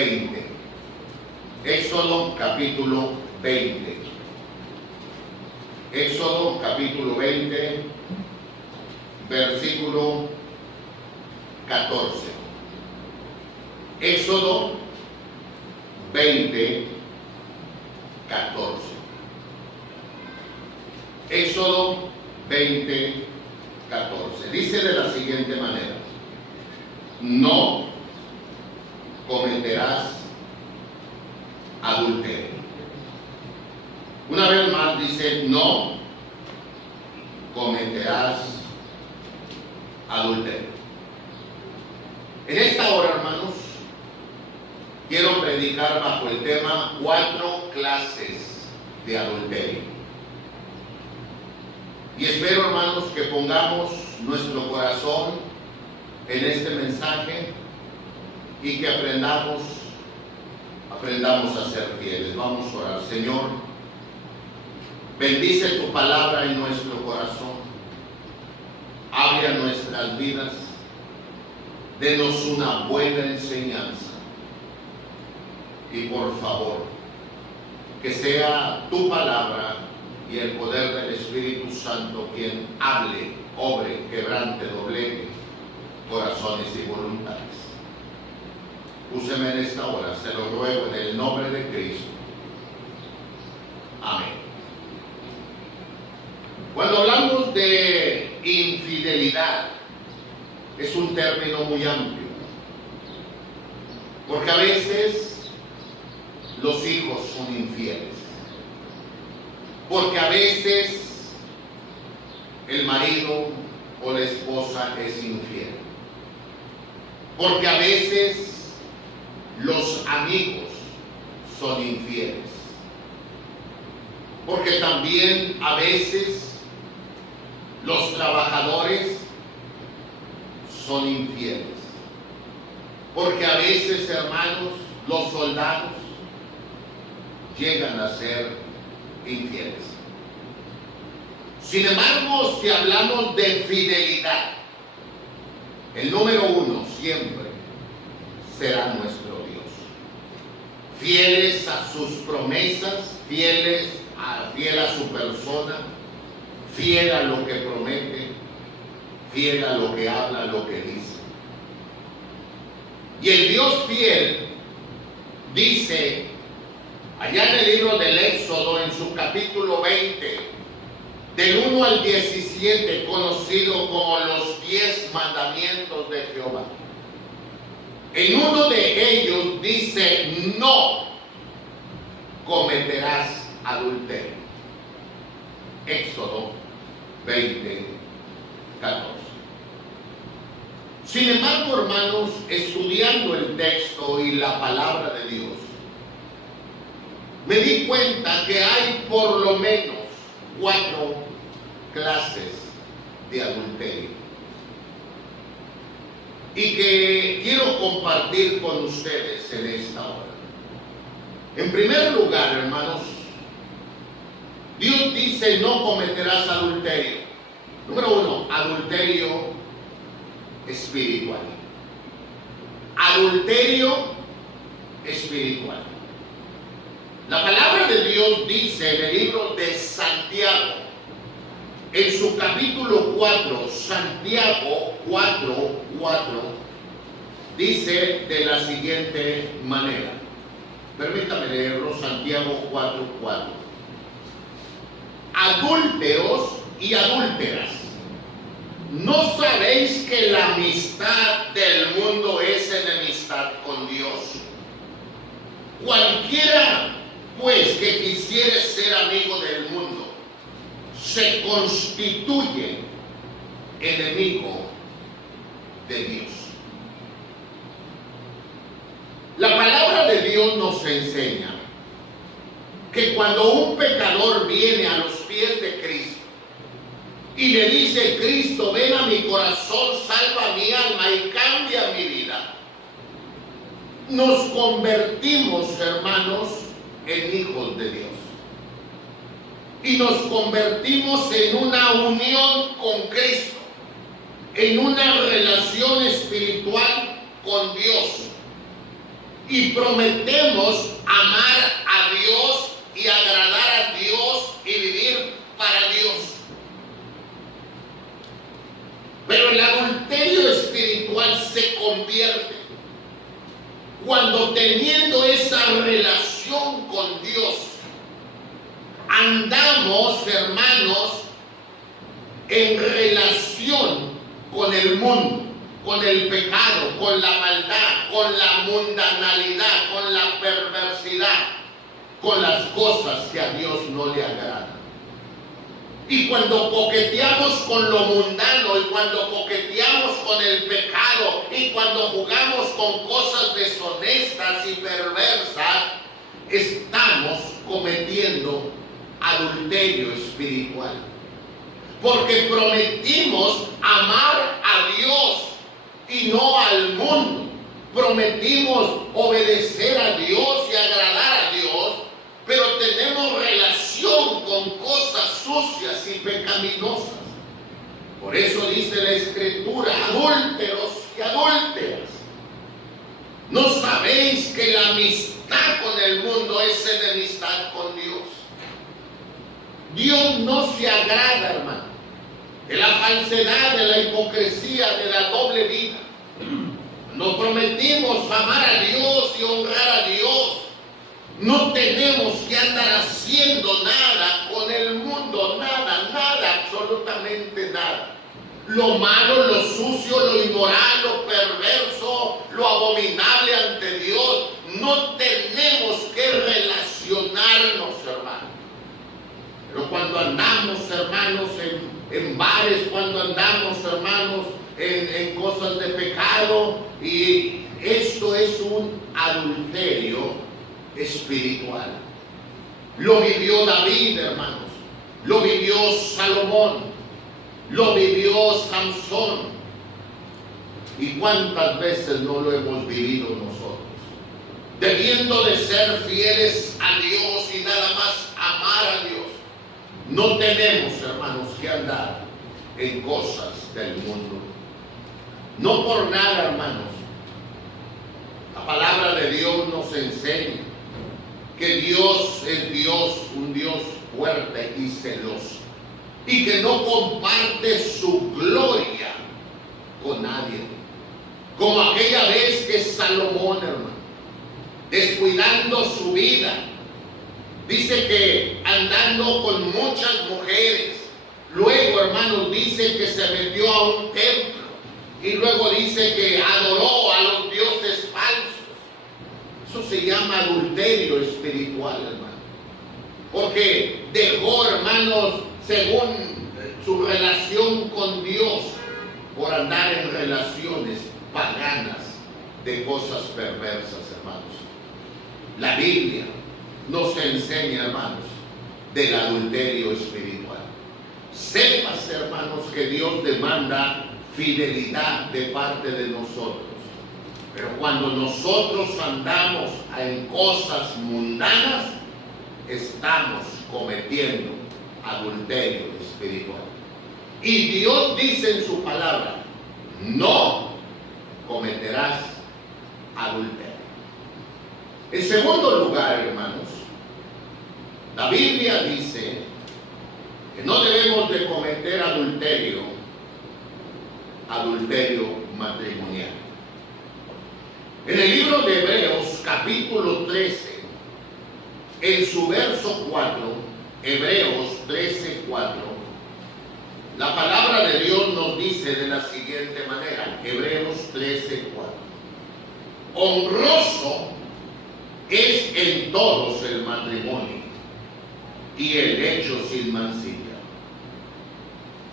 20. Éxodo capítulo 20. Éxodo capítulo 20, versículo 14. Éxodo 20, 14. Éxodo 20, 14. Dice de la siguiente manera: no cometerás adulterio. Una vez más dice: no cometerás adulterio. En esta hora, hermanos, quiero predicar bajo el tema 4 clases de adulterio. Y espero, hermanos, que pongamos nuestro corazón en este mensaje y que aprendamos a ser fieles. Vamos a orar. Señor, bendice tu palabra en nuestro corazón. Abre a nuestras vidas. Denos una buena enseñanza. Y por favor, que sea tu palabra y el poder del Espíritu Santo quien hable, obre, quebrante, doblegue corazones y voluntades. Úseme en esta hora, se lo ruego en el nombre de Cristo. Amén. Cuando hablamos de infidelidad, es un término muy amplio, porque a veces los hijos son infieles, porque a veces el marido o la esposa es infiel, porque a veces los amigos son infieles, porque también a veces los trabajadores son infieles, porque a veces, hermanos, los soldados llegan a ser infieles. Sin embargo, si hablamos de fidelidad, el número 1 siempre será nuestro Dios. Fieles a sus promesas, fiel a su persona, fiel a lo que promete, fiel a lo que habla, lo que dice. Y el Dios fiel dice allá en el libro del Éxodo, en su capítulo 20, del 1 al 17, conocido como los 10 mandamientos de Jehová. En uno de ellos dice: no cometerás adulterio. Éxodo 20, 14. Sin embargo, hermanos, estudiando el texto y la palabra de Dios, me di cuenta que hay por lo menos 4 clases de adulterio, y que quiero compartir con ustedes en esta hora. En primer lugar, hermanos, Dios dice: no cometerás adulterio. Número 1, adulterio espiritual. Adulterio espiritual. La palabra de Dios dice en el libro de Santiago, en su capítulo 4, Santiago 4:4, dice de la siguiente manera. Permítame leerlo, Santiago 4:4. Adúlteros y adúlteras, ¿no sabéis que la amistad del mundo es enemistad con Dios? Cualquiera, pues, que quisiere ser amigo del mundo, se constituye enemigo de Dios. La palabra de Dios nos enseña que cuando un pecador viene a los pies de Cristo y le dice: Cristo, ven a mi corazón, salva mi alma y cambia mi vida, nos convertimos, hermanos, en hijos de Dios. Y nos convertimos en una unión con Cristo, en una relación espiritual con Dios. y prometemos amar a Dios y agradar a Dios y vivir para Dios. Pero el adulterio espiritual se convierte cuando, teniendo esa relación con Dios, andamos, hermanos, en relación con el mundo, con el pecado, con la maldad, con la mundanalidad, con la perversidad, con las cosas que a Dios no le agradan. Y cuando coqueteamos con lo mundano, y cuando coqueteamos con el pecado, y cuando jugamos con cosas deshonestas y perversas, estamos cometiendo adulterio espiritual. Porque prometimos amar a Dios y no al mundo. Prometimos obedecer a Dios y agradar a Dios, pero tenemos relación con cosas sucias y pecaminosas. Por eso dice la Escritura: adúlteros y adúlteras, ¿no sabéis que la amistad con el mundo es enemistad con Dios? Dios no se agrada, hermano, de la falsedad, de la hipocresía, de la doble vida. No prometimos amar a Dios y honrar a Dios. No tenemos que andar haciendo nada con el mundo, nada, absolutamente nada. Lo malo, lo sucio, lo inmoral, lo perverso, lo abominable ante Dios, no tenemos que relacionarnos, hermanos. Pero cuando andamos, hermanos, en bares, cuando andamos, hermanos, en cosas de pecado, y esto es un adulterio espiritual. Lo vivió David, hermanos, lo vivió Salomón, lo vivió Sansón. ¿Y cuántas veces no lo hemos vivido nosotros? Debiendo de ser fieles a Dios y nada más amar a Dios, no tenemos, hermanos, que andar en cosas del mundo. No por nada, hermanos, la palabra de Dios nos enseña que Dios es Dios, un Dios fuerte y celoso, y que no comparte su gloria con nadie. Como aquella vez que Salomón, hermano, descuidando su vida, dice que andando con muchas mujeres, luego, hermanos, dice que se metió a un templo, y luego dice que adoró a los dioses falsos. Eso se llama adulterio espiritual, hermano. Porque dejó, hermanos, según su relación con Dios, por andar en relaciones paganas de cosas perversas, hermanos. La Biblia nos enseña, hermanos, del adulterio espiritual. Sepas, hermanos, que Dios demanda fidelidad de parte de nosotros. Pero cuando nosotros andamos en cosas mundanas, estamos cometiendo adulterio espiritual. Y Dios dice en su palabra: no cometerás adulterio. En segundo lugar, hermanos, la Biblia dice que no debemos de cometer adulterio matrimonial. En el libro de Hebreos, capítulo 13, en su verso 4, Hebreos 13, 4, la palabra de Dios nos dice de la siguiente manera, Hebreos 13, 4. Honroso es en todos el matrimonio y el hecho sin mancilla.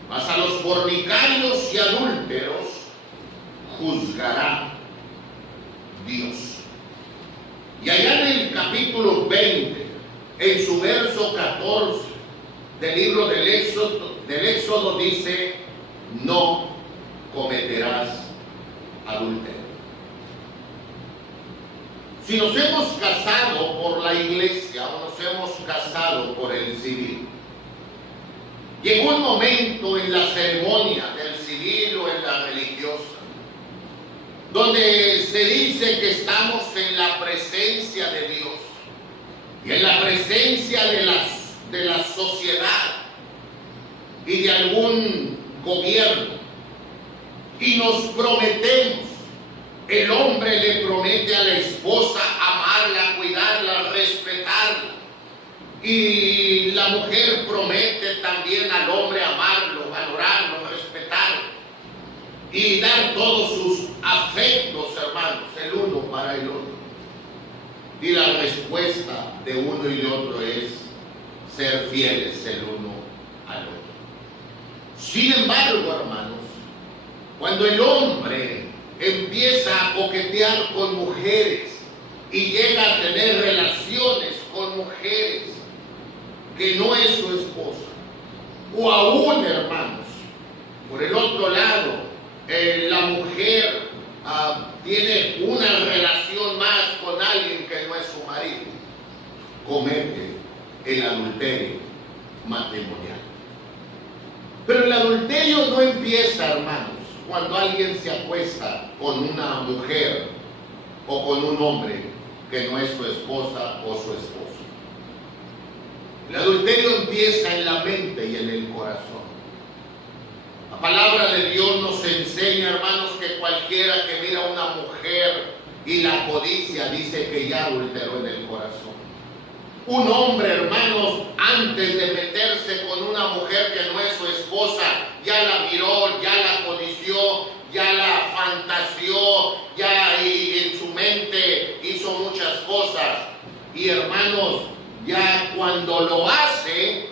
Mas a los fornicarios y adúlteros juzgará Dios. Y allá en el capítulo 20, en su verso 14 del libro del Éxodo dice: no cometerás adulterio. Si nos hemos casado por la iglesia o nos hemos casado por el civil, llegó un momento en la ceremonia del civil o en la religiosa donde se se dice que estamos en la presencia de Dios y en la presencia de la sociedad y de algún gobierno, y nos prometemos. El hombre le promete a la esposa amarla, cuidarla, respetarla, y la mujer promete también al hombre amarlo, valorarlo, respetarlo y dar todos sus afectos, hermanos, el uno para el otro. Y la respuesta de uno y de otro es ser fieles el uno al otro. Sin embargo, hermanos, cuando el hombre empieza a coquetear con mujeres y llega a tener relaciones con mujeres que no es su esposa, o aún, hermanos, por el otro lado, la mujer tiene una relación más con alguien que no es su marido, comete el adulterio matrimonial. Pero el adulterio no empieza, hermanos, cuando alguien se acuesta con una mujer o con un hombre que no es su esposa o su esposo. El adulterio empieza en la mente y en el corazón. La palabra de Dios nos enseña, hermanos, que cualquiera que mira a una mujer y la codicia dice que ya adulteró en el corazón. Un hombre, hermanos, antes de meterse con una mujer que no es su esposa, ya la miró, ya la codició, ya la fantaseó, ya en su mente hizo muchas cosas. Y hermanos, ya cuando lo hace,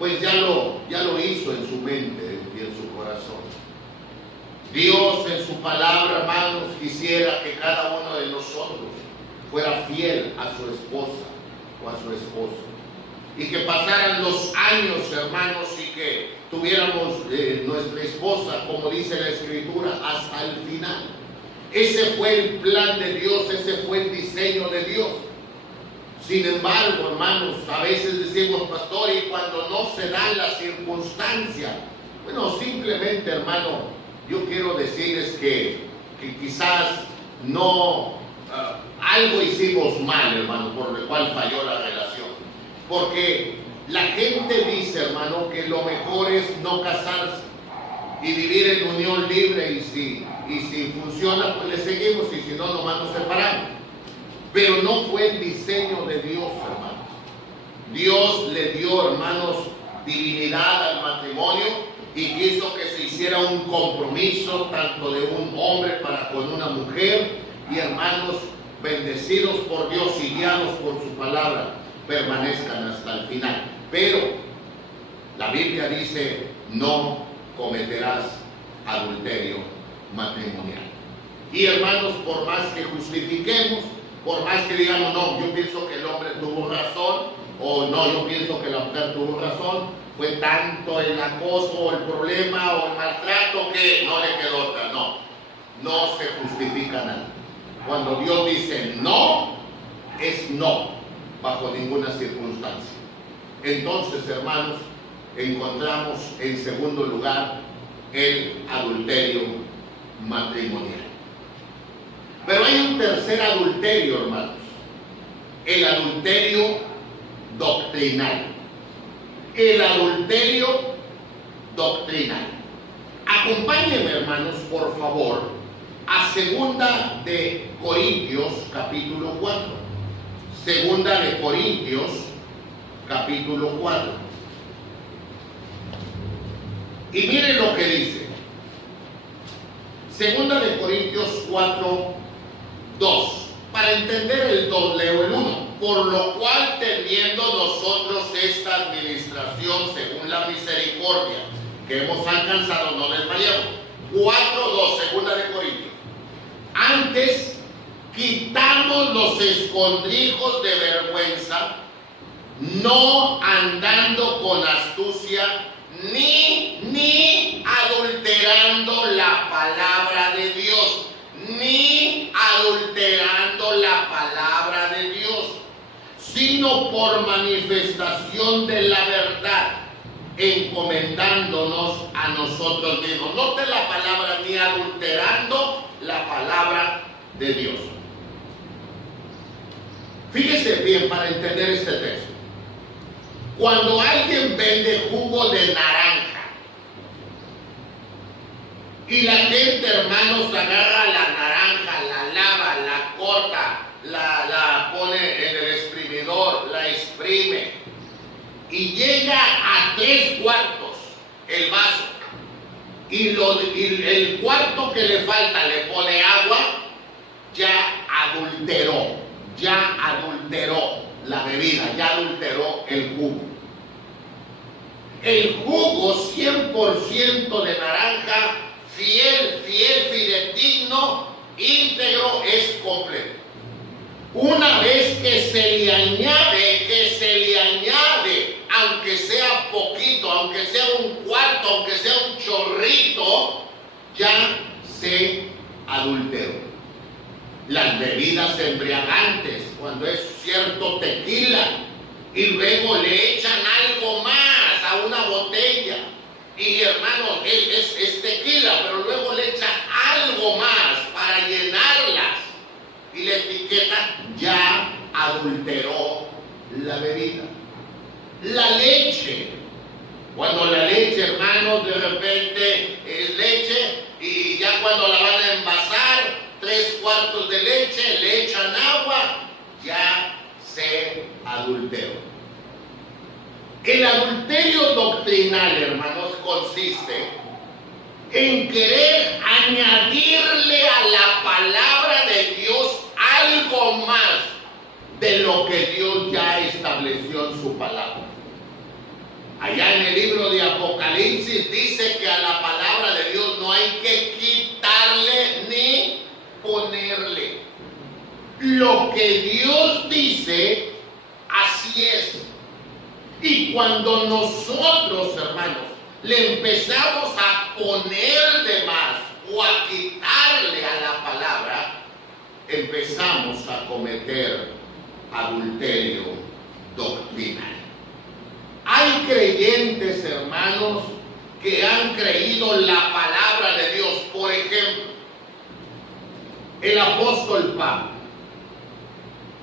pues ya lo hizo en su mente y en su corazón. Dios en su palabra, hermanos, quisiera que cada uno de nosotros fuera fiel a su esposa o a su esposo, y que pasaran los años, hermanos, y que tuviéramos nuestra esposa, como dice la Escritura, hasta el final. Ese fue el plan de Dios, ese fue el diseño de Dios. Sin embargo, hermanos, a veces decimos, pastor, y cuando no se dan las circunstancias, bueno, simplemente, hermano, yo quiero decirles que quizás no, algo hicimos mal, hermano, por el cual falló la relación. Porque la gente dice, hermano, que lo mejor es no casarse y vivir en unión libre, y si funciona, pues le seguimos, y si no, nomás nos separamos. Pero no fue el diseño de Dios, hermanos. Dios le dio, hermanos, divinidad al matrimonio y quiso que se hiciera un compromiso tanto de un hombre para con una mujer, y hermanos, bendecidos por Dios y guiados por su palabra, permanezcan hasta el final. Pero la Biblia dice, no cometerás adulterio matrimonial. Y hermanos, por más que justifiquemos, por más que digamos, no, yo pienso que el hombre tuvo razón, o no, yo pienso que la mujer tuvo razón, fue tanto el acoso o el problema o el maltrato que no le quedó otra. No se justifica nada. Cuando Dios dice no, es no, bajo ninguna circunstancia. Entonces, hermanos, encontramos en segundo lugar el adulterio matrimonial. Pero hay un tercer adulterio, hermanos, el adulterio doctrinal. El adulterio doctrinal. Acompáñenme, hermanos, por favor, a Segunda de Corintios, capítulo 4. Segunda de Corintios, capítulo 4. Y miren lo que dice. Segunda de Corintios 4, 2. Para entender el 2, leo el 1. Por lo cual, teniendo nosotros esta administración según la misericordia que hemos alcanzado, no desmayemos. 4, 2, Segunda de Corintios. Antes, quitamos los escondrijos de vergüenza, no andando con astucia, ni adulterando la palabra de Dios, ni adulterando la palabra de Dios, sino por manifestación de la verdad, encomendándonos a nosotros mismos. Note la palabra, ni adulterando la palabra de Dios. Fíjese bien para entender este texto. Cuando alguien vende jugo de naranja y la gente, hermanos, agarra la naranja, la lava, la corta, la pone en el exprimidor, la exprime y llega a 3/4 el vaso y el cuarto que le falta le pone agua, ya adulteró la bebida, ya adulteró el jugo. El jugo 100% de naranja, fiel, fidedigno, íntegro, es completo. Una vez que se le añade, aunque sea poquito, aunque sea un cuarto, aunque sea un chorrito, ya se adulteró. Las bebidas embriagantes, cuando es cierto tequila, y luego le echan algo más a una botella, y hermano, es tequila, pero luego le echan algo más para llenarlas, y la etiqueta ya adulteró la bebida. La leche, cuando la leche, hermanos, de repente es leche, y ya cuando la van a envasar, 3/4 de leche, le echan agua, ya se adulteró. El adulterio doctrinal, hermanos, consiste en querer añadirle a la palabra de Dios algo más de lo que Dios ya estableció en su palabra. Allá en el libro de Apocalipsis dice que a la palabra de Dios no hay que quitarle ni ponerle. Lo que Dios dice, así es. Y cuando nosotros, hermanos, le empezamos a poner de más o a quitarle a la palabra, empezamos a cometer adulterio doctrinal. Hay creyentes, hermanos, que han creído la palabra de Dios. Por ejemplo, el apóstol Pablo.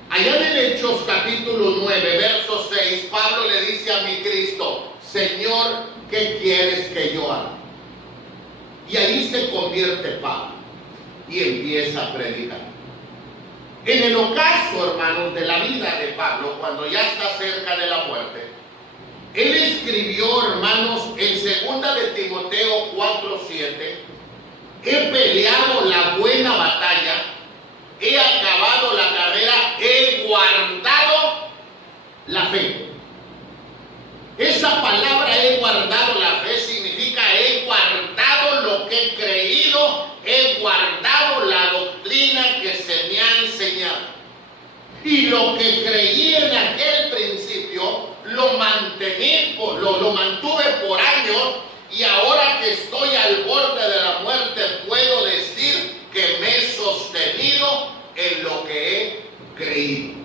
Allá en el Hechos capítulo 9, verso 6, Pablo le dice a mi Cristo: Señor, ¿qué quieres que yo haga? Y ahí se convierte Pablo y empieza a predicar. En el ocaso, hermanos, de la vida de Pablo, cuando ya está cerca de la muerte, él escribió, hermanos, en 2 de Timoteo 4:7, he peleado la buena batalla, he acabado la carrera, he guardado la fe. Esa palabra, he guardado la fe, significa he guardado lo que he creído, he guardado la doctrina que se me ha enseñado. Y lo que creí en aquel principio, lo mantuve por años, y ahora que estoy al borde de la muerte, puedo decir que me he sostenido en lo que he creído.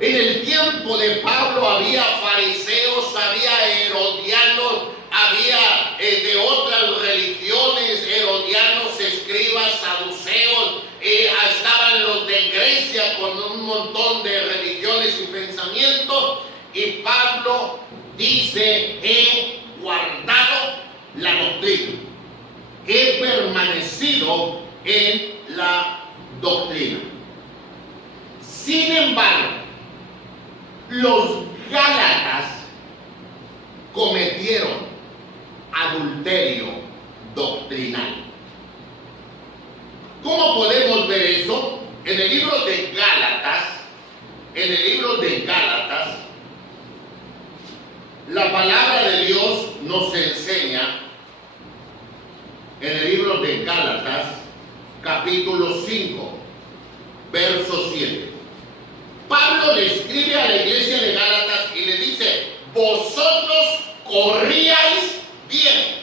En el tiempo de Pablo había fariseos, había herodianos, había de otras religiones, herodianos, escribas, saduceos, estaban los de Grecia con un montón de religiones y pensamientos, y Pablo dice: he guardado la doctrina, he permanecido en la doctrina. Sin embargo, los gálatas cometieron adulterio doctrinal. ¿Cómo podemos ver eso? En el libro de Gálatas, la palabra de Dios nos enseña, en el libro de Gálatas, capítulo 5, verso 7. Pablo le escribe a la iglesia de Gálatas y le dice: vosotros corríais bien.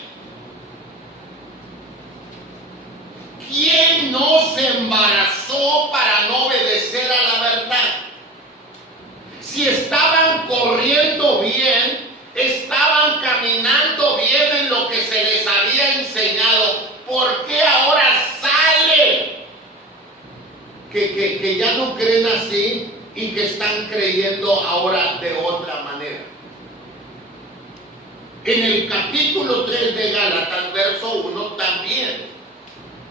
¿Quién no se embarazó para no obedecer a la verdad? Si estaban corriendo bien, estaban caminando bien en lo que se les había enseñado, ¿por qué ahora salen que ya no creen así y que están creyendo ahora de otra manera. En el capítulo 3 de Gálatas, verso 1, también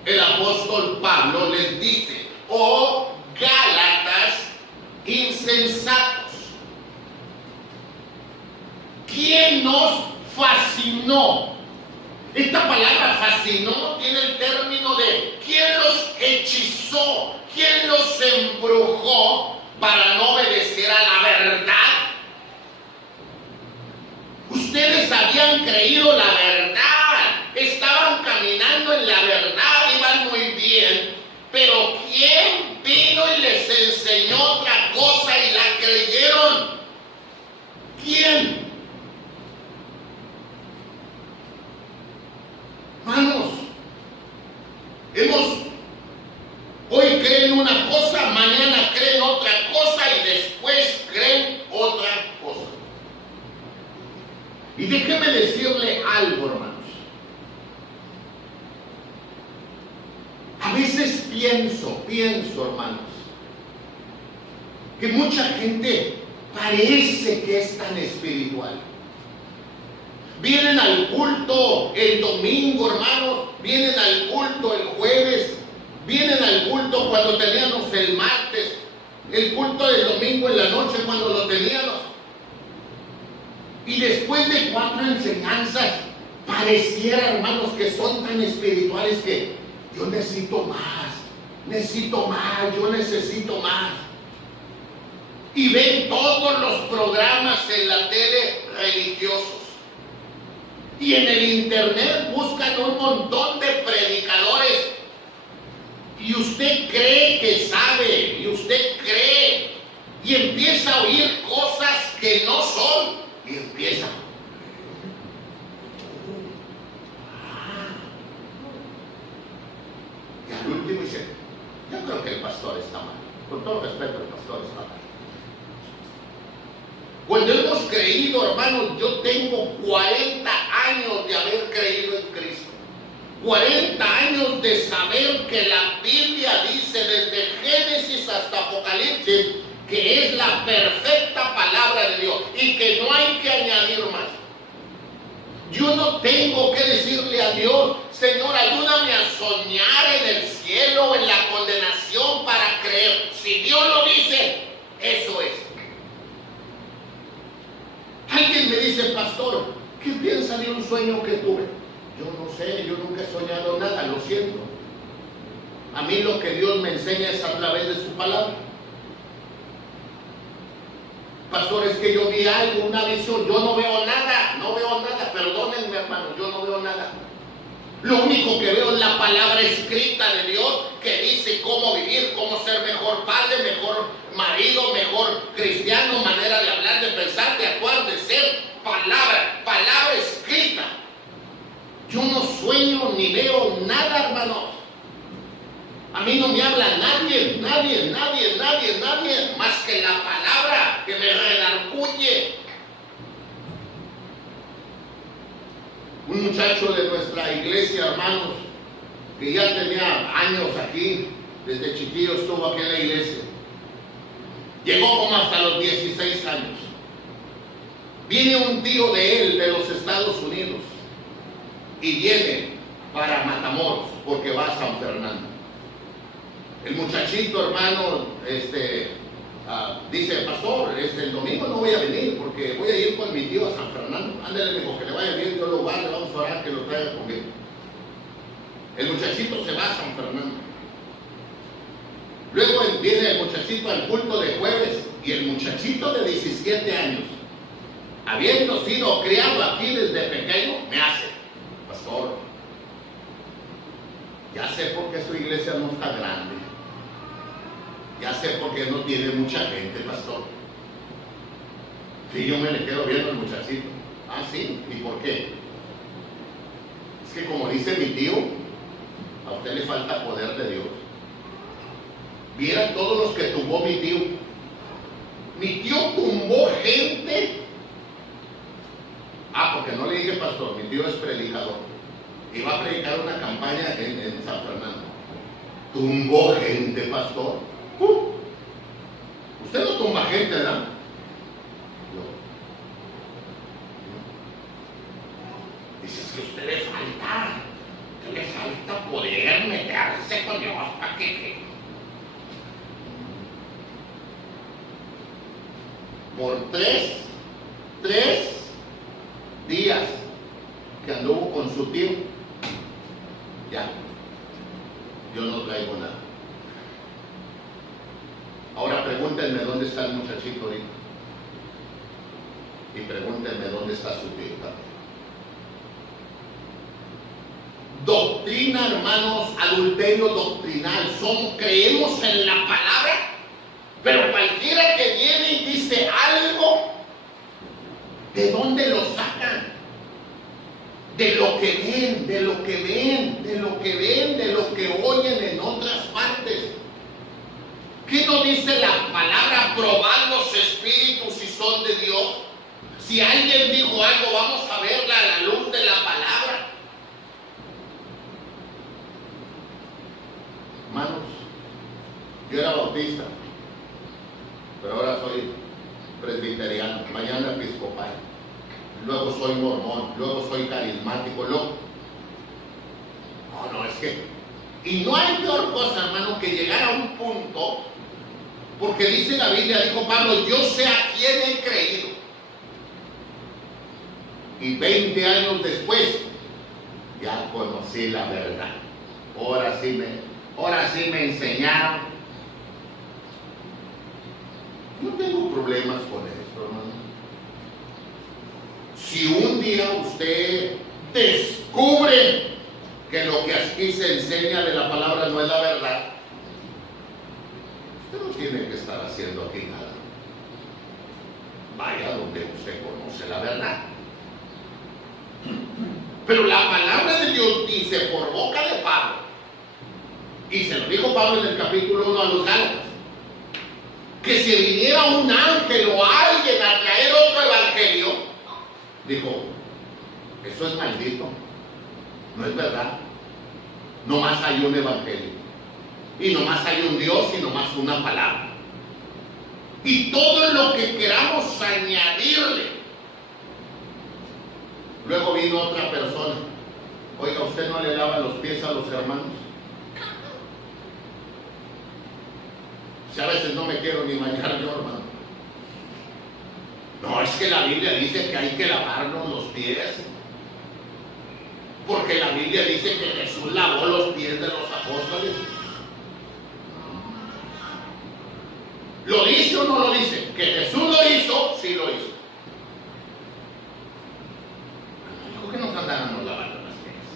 el apóstol Pablo les dice: oh Gálatas insensatos, ¿quién nos fascinó? Esta palabra fascinó tiene el término de ¿quién los hechizó? ¿Quién los embrujó para no obedecer a la verdad? Ustedes habían creído la verdad, estaban caminando en la verdad, iban muy bien, pero ¿quién vino y les enseñó otra cosa y la creyeron? ¿Quién? Hermanos, hoy creen una cosa, mañana creen otra cosa y después creen otra cosa. Y déjeme decirle algo, hermanos. A veces pienso, hermanos, que mucha gente parece que es tan espiritual. Vienen al culto el domingo, hermanos, vienen al culto el jueves, vienen al culto cuando teníamos el martes, el culto del domingo en la noche cuando lo teníamos. Y después de 4 enseñanzas, pareciera, hermanos, que son tan espirituales que yo necesito más, yo necesito más. Y ven todos los programas en la tele religiosos. Y en el internet buscan un montón de predicadores. Y usted cree que sabe, y usted cree, y empieza a oír cosas que no son, y empieza. Y al último dice: yo creo que el pastor está mal. Con todo respeto, el pastor está mal. Cuando hemos creído, hermanos, yo tengo 40 años de haber creído en Cristo. 40 años de saber que la Biblia dice desde Génesis hasta Apocalipsis que es la perfecta palabra de Dios y que no hay que añadir más. Yo no tengo que decirle a Dios: Señor, ayúdame a soñar en el cielo o en la condenación para creer. Si Dios lo dice, eso es. Alguien me dice: pastor, ¿qué piensa de un sueño que tuve? Yo no sé, yo nunca he soñado nada, lo siento. A mí lo que Dios me enseña es a través de su palabra. Pastor, es que yo vi algo, una visión, yo no veo nada, perdónenme, hermano, yo no veo nada. Lo único que veo es la palabra escrita de Dios que dice cómo vivir, cómo ser mejor padre, mejor marido, mejor cristiano, manera de hablar, de pensar, de actuar, de ser. Palabra escrita. Yo no sueño ni veo nada, hermanos. A mí no me habla nadie, más que la palabra que me redarguye. Un muchacho de nuestra iglesia, hermanos, que ya tenía años aquí, desde chiquillo estuvo aquí en la iglesia. Llegó como hasta los 16 años. Viene un tío de él, de los Estados Unidos, y viene para Matamoros, porque va a San Fernando. El muchachito, hermano, dice: pastor, el domingo no voy a venir porque voy a ir con mi tío a San Fernando. Ándale, dijo, que le vaya bien, Dios lo guarde, vamos a orar que lo traiga conmigo. El muchachito se va a San Fernando. Luego viene el muchachito al culto de jueves, y el muchachito de 17 años, habiendo sido criado aquí desde pequeño, me hace: pastor, ya sé por qué su iglesia no está grande. Ya sé por qué no tiene mucha gente, pastor. Sí, yo me le quedo viendo al muchachito. Ah, sí, ¿y por qué? Es que como dice mi tío, a usted le falta poder de Dios. Viera todos los que tumbó mi tío. Mi tío tumbó gente. Ah, porque no le dije pastor, mi tío es predicador. Iba a predicar una campaña en San Fernando. Tumbó gente, pastor. Usted no tumba gente, ¿verdad? No. Dice, es que a usted le falta poder meterse con Dios para que... Por tres días que anduvo con su tío, ya, yo no traigo nada. Ahora pregúntenme dónde está el muchachito ahorita. Y pregúntenme dónde está su tío también. Doctrina, hermanos, adulterio doctrinal. Creemos en la palabra, pero cualquiera que viene y dice algo, ¿de dónde lo sacan? De lo que ven, de lo que oyen en otras partes. ¿Qué nos dice la palabra? Probad los espíritus si son de Dios. Si alguien dijo algo, vamos a verla a la luz de la palabra. Hermanos, yo era bautista, pero ahora soy presbiteriano, mañana episcopal, luego soy mormón, luego soy carismático, luego... No, es que... Y no hay peor cosa, hermano, que llegar a un punto, porque dice la Biblia, dijo Pablo, yo sé a quién he creído. Y 20 años después, ya conocí la verdad. Ahora sí me enseñaron. No tengo problemas con esto, hermano. Si un día usted descubre que lo que aquí se enseña de la palabra no es la verdad, usted no tiene que estar haciendo aquí nada. Vaya donde usted conoce la verdad. Pero la palabra de Dios dice por boca de Pablo, y se lo dijo Pablo en el capítulo 1 a los Gálatas, que si viniera un ángel o alguien a traer otro evangelio, dijo, eso es maldito, no es verdad. Nomás hay un evangelio, y nomás hay un Dios, y nomás una palabra. Y todo lo que queramos añadirle. Luego vino otra persona. Oiga, ¿usted no le lava los pies a los hermanos? Si a veces no me quiero ni bañar yo, hermano. No, es que la Biblia dice que hay que lavarnos los pies. Porque la Biblia dice que Jesús lavó los pies de los apóstoles. ¿Lo dice o no lo dice? Que Jesús lo hizo, sí lo hizo. Dijo que nos andáramos lavando las pies.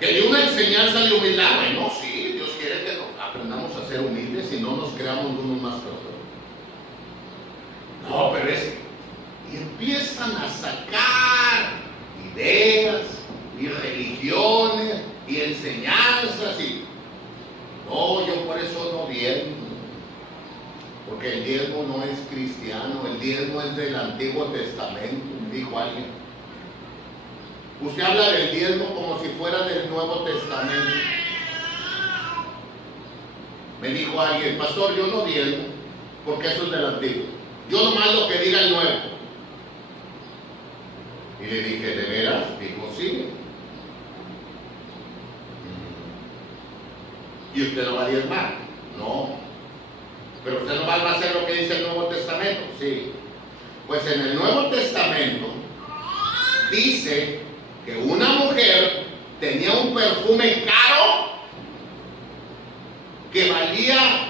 Que dio una enseñanza de humildad. Bueno, sí, Dios quiere que nos aprendamos a ser humildes y no nos creamos unos más que otros. No, pero es que... Y empiezan a sacar ideas y religiones y enseñanzas y... No, yo por eso no diezmo, porque el diezmo no es cristiano, el diezmo es del Antiguo Testamento, dijo alguien. Usted habla del diezmo como si fuera del Nuevo Testamento. Me dijo alguien, pastor, yo no diezmo, porque eso es del Antiguo. Yo nomás lo que diga el Nuevo. Y le dije, ¿de veras? Dijo, sí. ¿Y usted no va a diezmar? No. ¿Pero usted no va a hacer lo que dice el Nuevo Testamento? Sí. Pues en el Nuevo Testamento dice que una mujer tenía un perfume caro que valía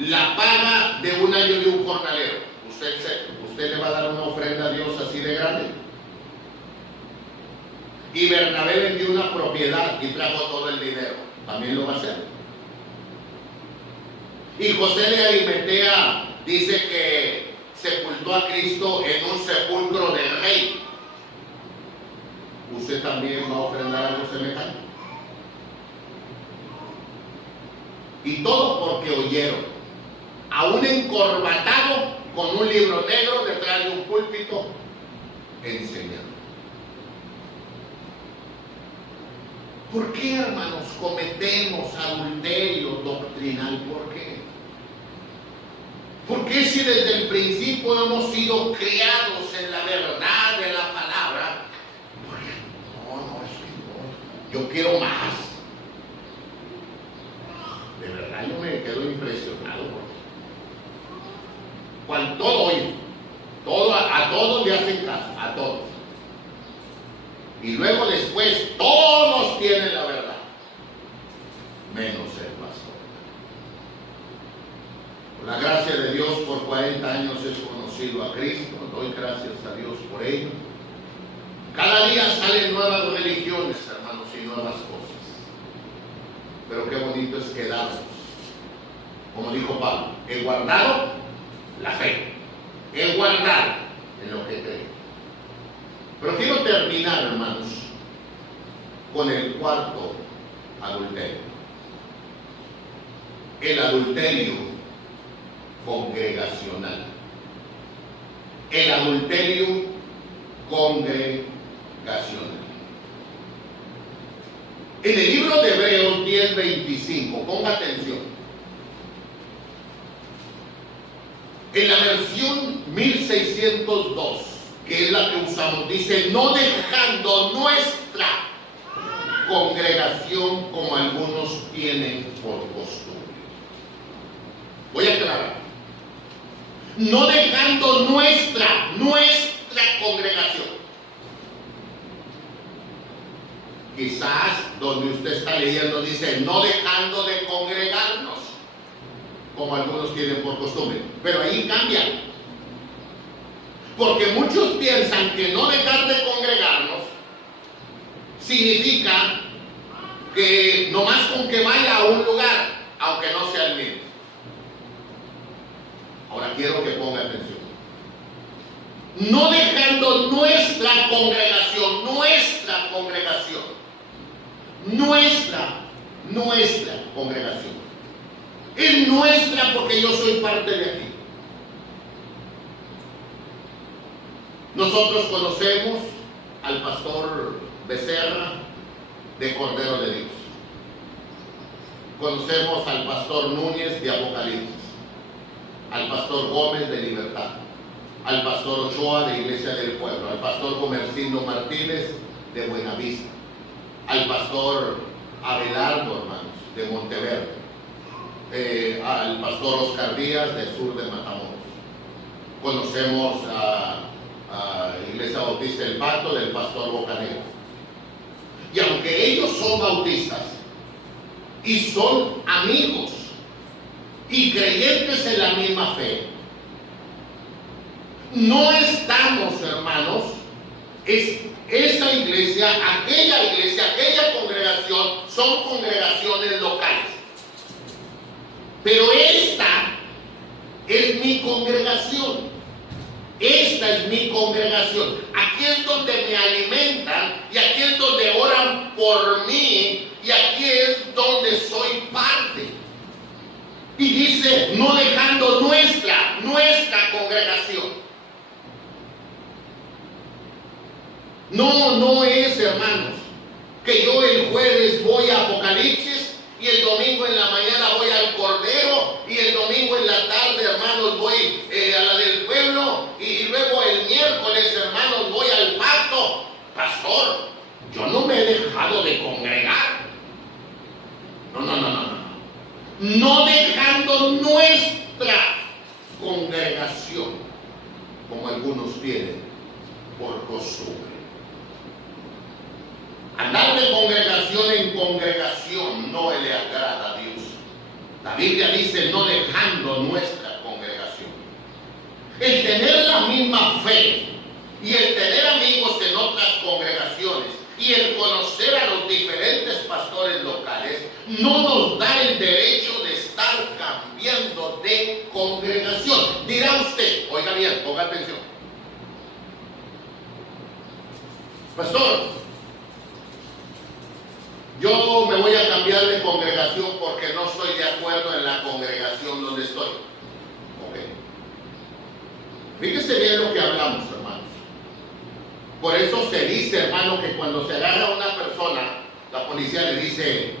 la paga de un año de un jornalero. ¿Usted le va a dar una ofrenda a Dios así de grande? Y Bernabé vendió una propiedad y trajo todo el dinero. ¿También lo va a hacer? Y José de Arimatea dice que sepultó a Cristo en un sepulcro de rey. ¿Usted también va a ofrendar algo semejante? Y todo porque oyeron a un encorbatado con un libro negro detrás de un púlpito enseñando. ¿Por qué, hermanos, cometemos adulterio doctrinal? ¿Por qué? ¿Por qué si desde el principio hemos sido criados en la verdad de la palabra? No, es que no, yo quiero más. De verdad yo me quedo impresionado. Cuando todo, oye, a todos le hacen caso, a todos. Y luego después todos tienen la verdad, menos el pastor. Por la gracia de Dios, por 40 años he conocido a Cristo, doy gracias a Dios por ello. Cada día salen nuevas religiones, hermanos, y nuevas cosas. Pero qué bonito es quedarnos, como dijo Pablo, he guardado la fe, he guardado en lo que creo. Pero quiero terminar, hermanos, con el cuarto adulterio. El adulterio congregacional. El adulterio congregacional. En el libro de Hebreos 10:25, ponga atención. En la versión 1602, que es la que usamos, dice, no dejando nuestra congregación como algunos tienen por costumbre. Voy a aclarar. No dejando nuestra congregación. Quizás donde usted está leyendo dice, no dejando de congregarnos, como algunos tienen por costumbre. Pero ahí cambia. Porque muchos piensan que no dejar de congregarnos significa que nomás con que vaya a un lugar, aunque no sea el mismo. Ahora quiero que ponga atención. No dejando nuestra congregación, nuestra congregación. Es nuestra porque yo soy parte de aquí. Nosotros conocemos al pastor Becerra de Cordero de Dios. Conocemos al pastor Núñez de Apocalipsis, al pastor Gómez de Libertad, al pastor Ochoa de Iglesia del Pueblo, al pastor Comercindo Martínez de Buenavista, al pastor Abelardo, hermanos, de Monteverde, al pastor Oscar Díaz de Sur de Matamoros. Conocemos a Iglesia Bautista del Pacto del pastor Bocanegra. Y aunque ellos son bautistas y son amigos y creyentes en la misma fe, no estamos, hermanos, esa iglesia, aquella congregación son congregaciones locales. Pero esta es mi congregación. Esta es mi congregación. Aquí es donde me alimentan y aquí es donde oran por mí y aquí es donde soy parte. Y dice, no dejando nuestra congregación. No es, hermanos, que yo el jueves voy a Apocalipsis y el domingo en la mañana voy al Cordero y el domingo en la tarde, hermanos, voy a la del pueblo y luego el miércoles, hermanos, voy al pacto. Pastor, yo no me he dejado de congregar. No dejando nuestra congregación, como algunos tienen por costumbre. Andar de congregación en congregación no le agrada a Dios. La Biblia dice no dejando nuestra congregación. El tener la misma fe y el tener amigos en otras congregaciones y el conocer a los diferentes pastores locales no nos da el derecho de estar cambiando de congregación. Dirá usted, oiga bien, ponga atención. Pastor, yo me voy a cambiar de congregación porque no estoy de acuerdo en la congregación donde estoy. Ok. Fíjese bien lo que hablamos, hermanos. Por eso se dice, hermano, que cuando se agarra a una persona la policía le dice,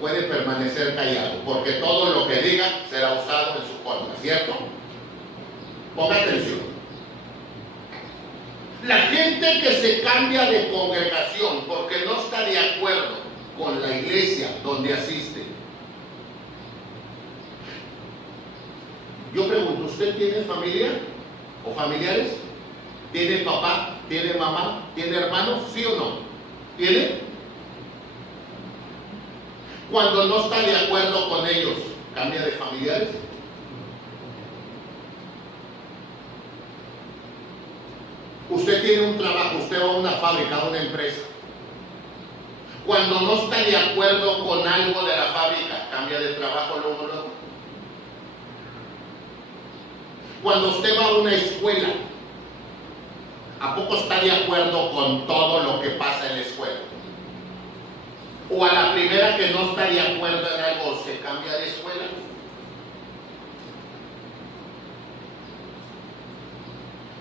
puede permanecer callado, porque todo lo que diga será usado en su contra, ¿cierto? Ponga atención. La gente que se cambia de congregación porque no está de acuerdo con la iglesia donde asiste. Yo pregunto, ¿usted tiene familia o familiares? ¿Tiene papá? ¿Tiene mamá? ¿Tiene hermanos? ¿Sí o no? ¿Tiene? Cuando no está de acuerdo con ellos, ¿cambia de familiares? Usted tiene un trabajo, usted va a una fábrica, a una empresa. Cuando no está de acuerdo con algo de la fábrica, cambia de trabajo luego. Cuando usted va a una escuela, ¿a poco está de acuerdo con todo lo que pasa en la escuela? O a la primera que no está de acuerdo en algo, ¿se cambia de escuela?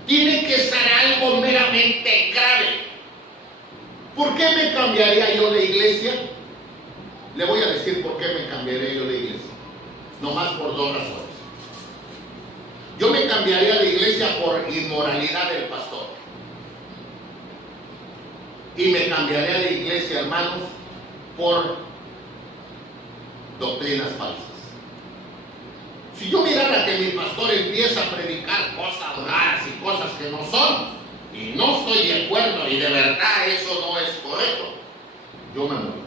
Tiene que ser algo meramente grave. ¿Por qué me cambiaría yo de iglesia? Le voy a decir por qué me cambiaría yo de iglesia. Nomás por dos razones. Yo me cambiaría de iglesia por inmoralidad del pastor. Y me cambiaría de iglesia, hermanos, por doctrinas falsas. Si yo mirara que mi pastor empieza a predicar cosas raras y cosas que no son, y no estoy de acuerdo, y de verdad eso no es correcto, yo me muero.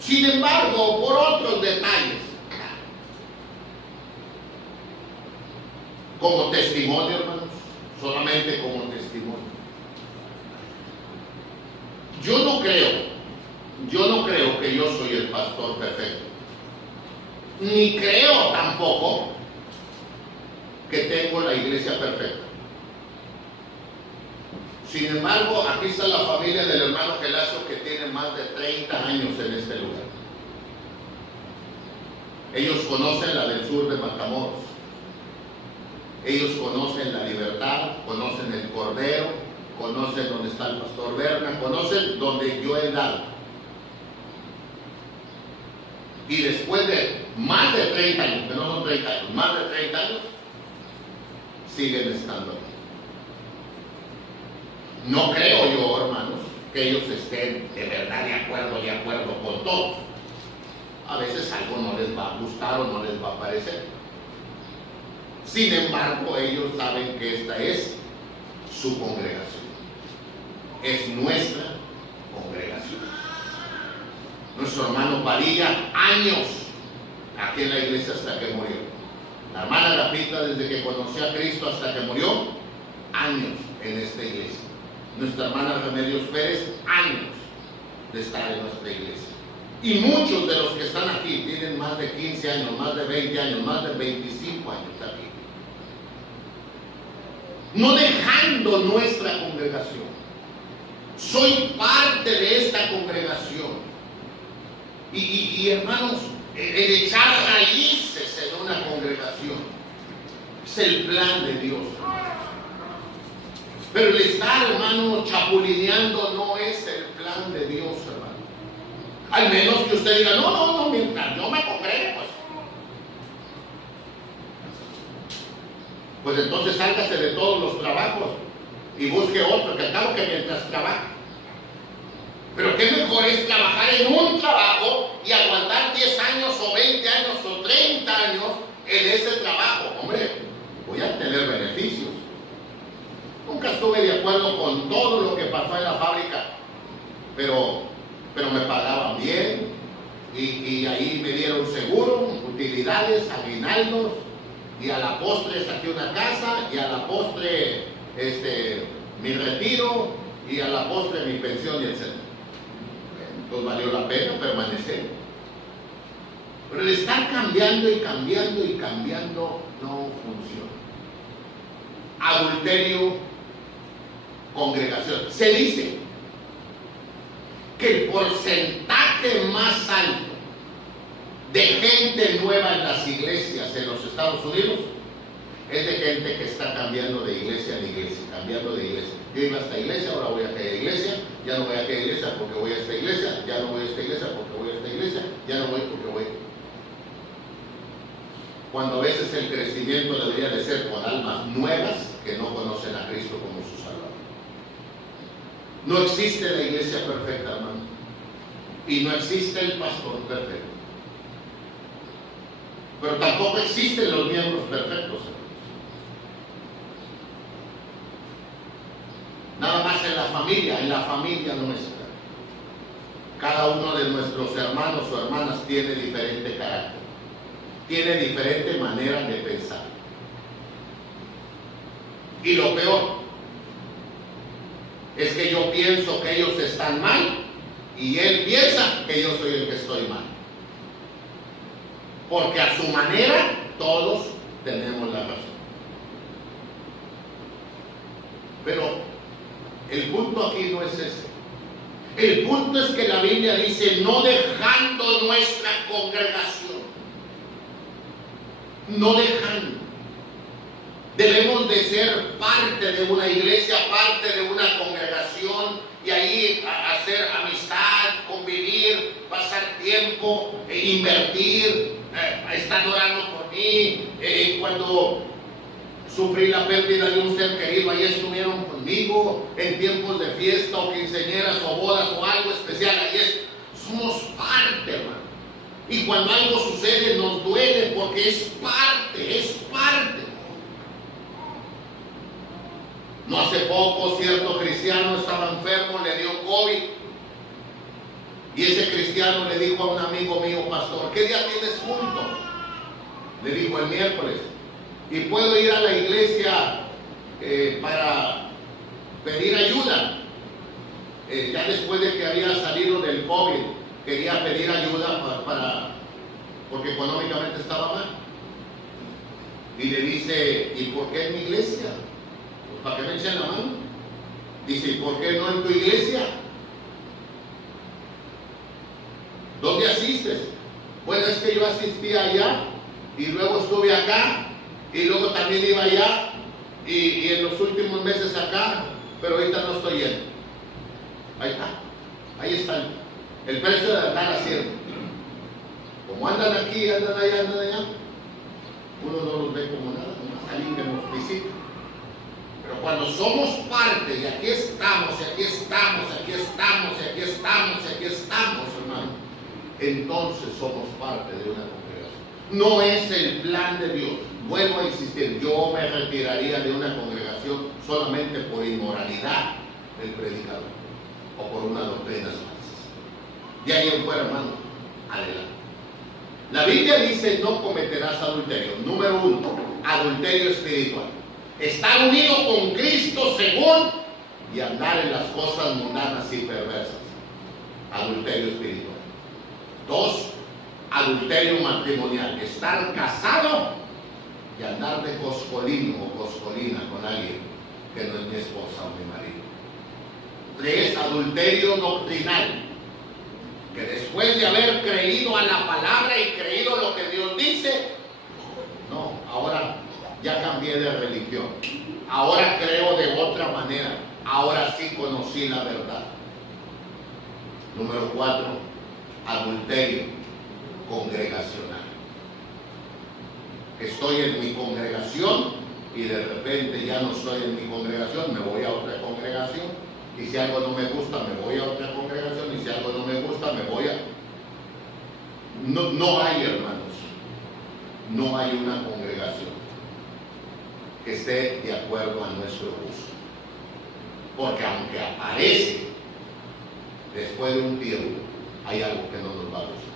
Sin embargo, por otros detalles, como testimonio, hermanos, solamente como testimonio. Yo no creo que yo soy el pastor perfecto. Ni creo tampoco que tengo la iglesia perfecta. Sin embargo, aquí está la familia del hermano Gelacio, que tiene más de 30 años en este lugar. Ellos conocen la del sur de Matamoros. Ellos conocen la Libertad, conocen el Cordero, conocen dónde está el pastor Berna, conocen donde yo he dado. Y después de más de 30 años, que no son 30 años, más de 30 años, siguen estando aquí. No creo yo, hermanos, que ellos estén de verdad de acuerdo con todo. A veces algo no les va a gustar o no les va a parecer. Sin embargo, ellos saben que esta es su congregación. Es nuestra congregación. Nuestro hermano Padilla, años aquí en la iglesia hasta que murió. La hermana Agapita, desde que conoció a Cristo hasta que murió, años en esta iglesia. Nuestra hermana Remedios Pérez, años de estar en nuestra iglesia. Y muchos de los que están aquí tienen más de 15 años, más de 20 años, más de 25 años aquí. No dejando nuestra congregación. Soy parte de esta congregación. Y hermanos, el echar raíces en una congregación es el plan de Dios. Pero el estar, hermano, chapulineando no es el plan de Dios, hermano. Al menos que usted diga, no, mientras yo me congregue, pues entonces sálgase de todos los trabajos y busque otro, que acabo que mientras trabaja. Pero qué mejor es trabajar en un trabajo y aguantar 10 años o 20 años o 30 años en ese trabajo. Hombre, voy a tener beneficios. Nunca estuve de acuerdo con todo lo que pasó en la fábrica, pero me pagaban bien y ahí me dieron seguro, utilidades, aguinaldos, y a la postre saqué una casa, y a la postre mi retiro, y a la postre mi pensión, y etc. Entonces valió la pena permanecer. Pero el estar cambiando y cambiando y cambiando no funciona. Adulterio, congregación. Se dice que el porcentaje más alto de gente nueva en las iglesias en los Estados Unidos es de gente que está cambiando de iglesia en iglesia, cambiando de iglesia. Yo iba a esta iglesia, ahora voy a aquella iglesia, ya no voy a aquella iglesia porque voy a esta iglesia, ya no voy a esta iglesia porque voy a esta iglesia, ya no voy porque voy. Cuando a veces el crecimiento debería de ser con almas nuevas que no conocen a Cristo como su Salvador. No existe la iglesia perfecta, hermano, y no existe el pastor perfecto, pero tampoco existen los miembros perfectos, hermano. Nada más en la familia nuestra. Cada uno de nuestros hermanos o hermanas tiene diferente carácter, tiene diferente manera de pensar. Y lo peor es que yo pienso que ellos están mal y él piensa que yo soy el que estoy mal. Porque a su manera todos tenemos la razón. Pero el punto aquí no es ese. El punto es que la Biblia dice, no dejando nuestra congregación. No dejando. Debemos de ser parte de una iglesia, parte de una congregación, y ahí hacer amistad, convivir, pasar tiempo, invertir, estar orando por mí. Cuando sufrí la pérdida de un ser querido, ahí estuvieron conmigo en tiempos de fiesta o quinceañeras o bodas o algo especial. Somos parte, hermano. Y cuando algo sucede nos duele porque es parte, es parte. No hace poco cierto cristiano estaba enfermo, le dio COVID. Y ese cristiano le dijo a un amigo mío, pastor, ¿qué día tienes junto? Le dijo el miércoles. Y puedo ir a la iglesia para pedir ayuda. Ya después de que había salido del COVID, quería pedir ayuda porque económicamente estaba mal. Y le dice, ¿y por qué en mi iglesia? Pues para que me echen la mano. Dice, ¿y por qué no en tu iglesia? ¿Dónde asistes? Bueno, es que yo asistí allá y luego estuve acá. Y luego también iba allá y en los últimos meses acá, pero ahorita no estoy yendo. Ahí está, ahí está el precio de andar haciendo. Como andan aquí, andan allá, uno no los ve como nada, nomás alguien que nos visita. Pero cuando somos parte, y aquí estamos, y aquí estamos, y aquí estamos, y aquí estamos, y aquí estamos, hermano, entonces somos parte de una congregación. No es el plan de Dios. Vuelvo a insistir, yo me retiraría de una congregación solamente por inmoralidad del predicador o por una doctrina falsa. De ahí en fuera, hermano, adelante. La Biblia dice, no cometerás adulterio. Número 1, adulterio espiritual. Estar unido con Cristo según y andar en las cosas mundanas y perversas. Adulterio espiritual. 2, adulterio matrimonial. Estar casado y andar de coscolino o coscolina con alguien que no es mi esposa o mi marido. 3, adulterio doctrinal, que después de haber creído a la palabra y creído lo que Dios dice, no, ahora ya cambié de religión, ahora creo de otra manera, ahora sí conocí la verdad. Número 4, adulterio congregacional. Estoy en mi congregación y de repente ya no estoy en mi congregación, me voy a otra congregación, y si algo no me gusta me voy a otra congregación, y si algo no me gusta me voy a... No hay, hermanos, no hay una congregación que esté de acuerdo a nuestro gusto, porque aunque aparece después de un tiempo, hay algo que no nos va a gustar.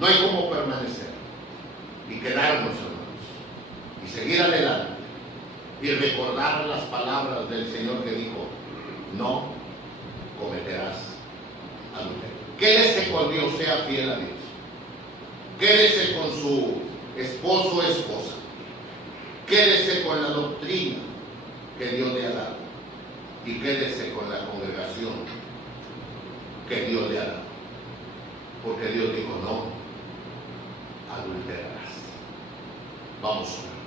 No hay cómo permanecer y quedarnos, hermanos, y seguir adelante y recordar las palabras del Señor que dijo, no cometerás adulterio. Quédese con Dios, sea fiel a Dios. Quédese con su esposo o esposa. Quédese con la doctrina que Dios le ha dado y quédese con la congregación que Dios le ha dado, porque Dios dijo, no adulterarás. Vamos a orar.